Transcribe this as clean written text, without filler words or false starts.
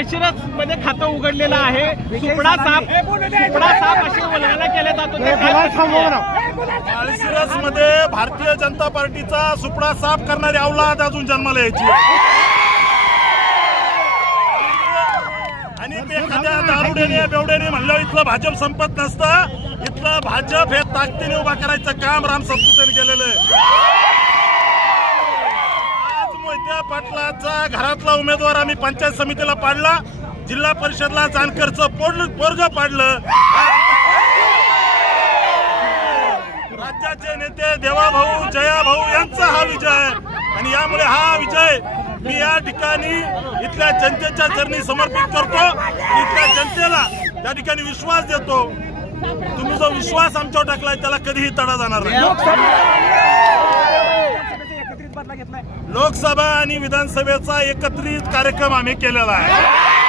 माळशिरस मध्ये खातं उघडलेलं आहे. सुपडा साप अशी वल्गना केल्या जातो. माळशिरस मध्ये भारतीय जनता पार्टीचा सुपडा साफ करणारी अवलाद अजून जन्माला यायची आणि ते एखाद्या दारुड्याने बेवड्याने म्हणलं इथलं भाजप संपत नसतं. इथलं भाजप हे ताकदीने उभा करायचं काम राम सातपुतेने केलेलं आहे. आज मोहिते पाटलाचा घरातला उमेदवार आम्ही पंचायत समितीला पाडला, जिल्हा परिषदला जानकरचं पोरग पाडलं. राज्याचे नेते देवाभाऊ जयाभाऊ यांचा हा विजय आणि यामुळे हा विजय मी या ठिकाणी इथल्या जनतेच्या चरणी समर्पित करतो. इथल्या जनतेला त्या ठिकाणी विश्वास देतो. तुम्ही जो विश्वास आमच्यावर टाकलाय त्याला कधीही तडा जाणार नाही. लोकसभा आणि विधानसभेचा एकत्रित कार्यक्रम आम्ही केलेला आहे.